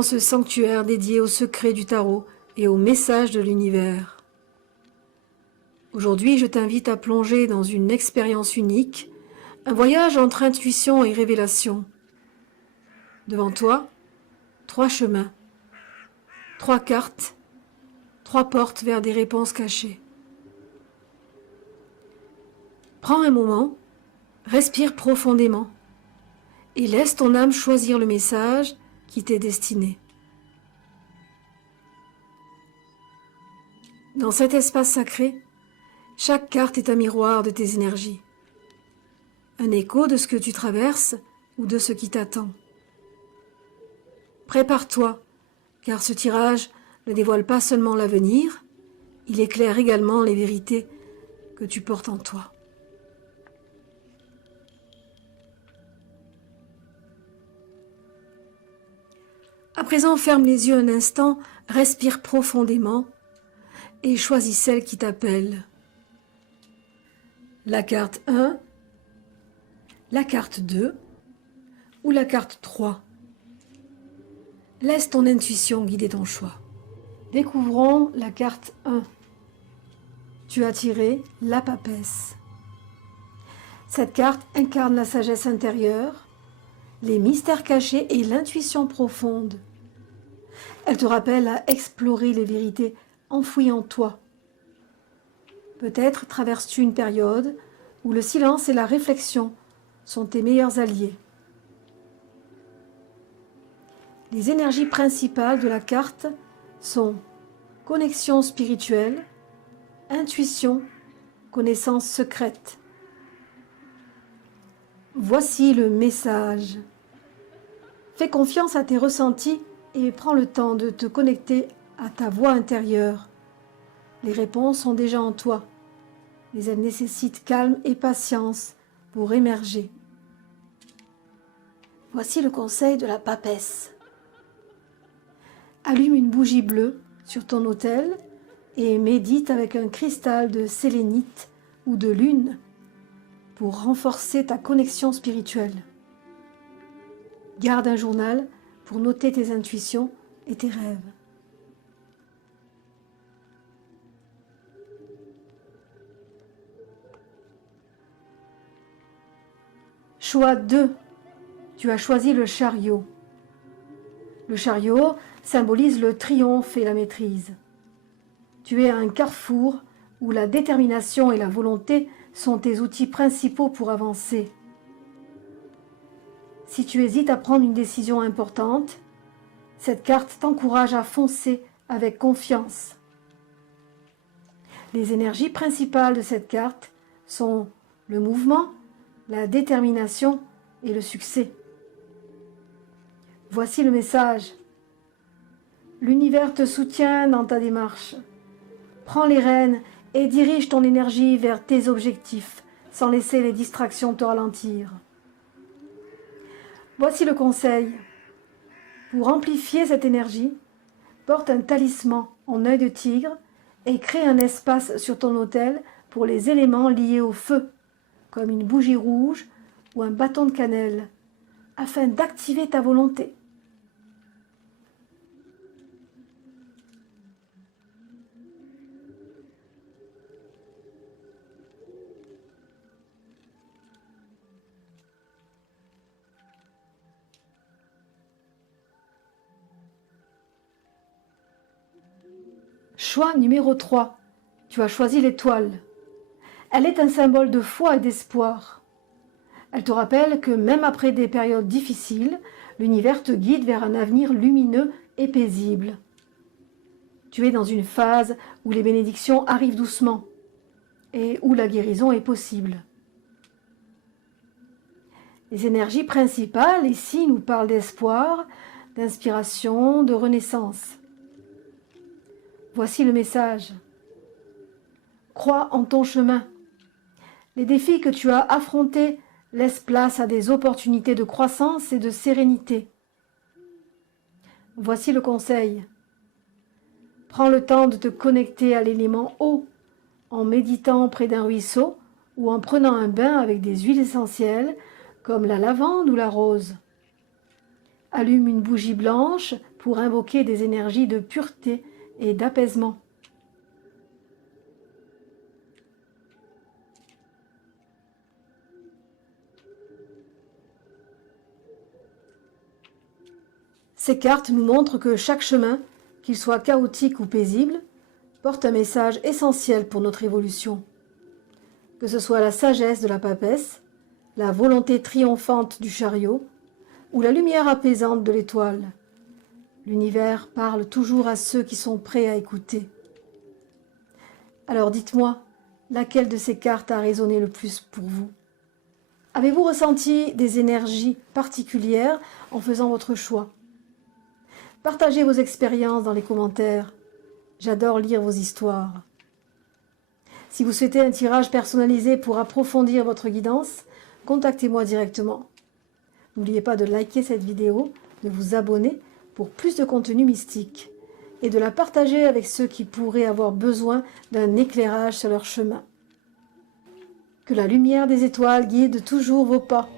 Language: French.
dans ce sanctuaire dédié aux secrets du tarot et aux messages de l'univers. Aujourd'hui, je t'invite à plonger dans une expérience unique, un voyage entre intuition et révélation. Devant toi, 3 chemins, 3 cartes, 3 portes vers des réponses cachées. Prends un moment, respire profondément et laisse ton âme choisir le message qui t'est destiné. Dans cet espace sacré, chaque carte est un miroir de tes énergies, un écho de ce que tu traverses ou de ce qui t'attend. Prépare-toi, car ce tirage ne dévoile pas seulement l'avenir, il éclaire également les vérités que tu portes en toi. À présent, ferme les yeux un instant, respire profondément et choisis celle qui t'appelle. La carte 1, la carte 2 ou la carte 3. Laisse ton intuition guider ton choix. Découvrons la carte 1. Tu as tiré la papesse. Cette carte incarne la sagesse intérieure, les mystères cachés et l'intuition profonde. Elle te rappelle à explorer les vérités enfouies en toi. Peut-être traverses-tu une période où le silence et la réflexion sont tes meilleurs alliés. Les énergies principales de la carte sont connexion spirituelle, intuition, connaissance secrète. Voici le message. Fais confiance à tes ressentis et prends le temps de te connecter à ta voix intérieure. Les réponses sont déjà en toi, mais elles nécessitent calme et patience pour émerger. Voici le conseil de la papesse. Allume une bougie bleue sur ton autel et médite avec un cristal de sélénite ou de lune pour renforcer ta connexion spirituelle. Garde un journal pour noter tes intuitions et tes rêves. Choix 2. Tu as choisi le chariot. Le chariot symbolise le triomphe et la maîtrise. Tu es à un carrefour où la détermination et la volonté sont tes outils principaux pour avancer. Si tu hésites à prendre une décision importante, cette carte t'encourage à foncer avec confiance. Les énergies principales de cette carte sont le mouvement, la détermination et le succès. Voici le message. L'univers te soutient dans ta démarche. Prends les rênes et dirige ton énergie vers tes objectifs, sans laisser les distractions te ralentir. Voici le conseil. Pour amplifier cette énergie, porte un talisman en œil de tigre et crée un espace sur ton autel pour les éléments liés au feu, comme une bougie rouge ou un bâton de cannelle, afin d'activer ta volonté. Choix numéro 3. Tu as choisi l'étoile. Elle est un symbole de foi et d'espoir. Elle te rappelle que même après des périodes difficiles, l'univers te guide vers un avenir lumineux et paisible. Tu es dans une phase où les bénédictions arrivent doucement et où la guérison est possible. Les énergies principales ici nous parlent d'espoir, d'inspiration, de renaissance. Voici le message. Crois en ton chemin. Les défis que tu as affrontés laissent place à des opportunités de croissance et de sérénité. Voici le conseil. Prends le temps de te connecter à l'élément eau en méditant près d'un ruisseau ou en prenant un bain avec des huiles essentielles comme la lavande ou la rose. Allume une bougie blanche pour invoquer des énergies de pureté et d'apaisement. Ces cartes nous montrent que chaque chemin, qu'il soit chaotique ou paisible, porte un message essentiel pour notre évolution. Que ce soit la sagesse de la papesse, la volonté triomphante du chariot ou la lumière apaisante de l'étoile, l'univers parle toujours à ceux qui sont prêts à écouter. Alors dites-moi, laquelle de ces cartes a résonné le plus pour vous? Avez-vous ressenti des énergies particulières en faisant votre choix? Partagez vos expériences dans les commentaires. J'adore lire vos histoires. Si vous souhaitez un tirage personnalisé pour approfondir votre guidance, contactez-moi directement. N'oubliez pas de liker cette vidéo, de vous abonner pour plus de contenu mystique et de la partager avec ceux qui pourraient avoir besoin d'un éclairage sur leur chemin. Que la lumière des étoiles guide toujours vos pas.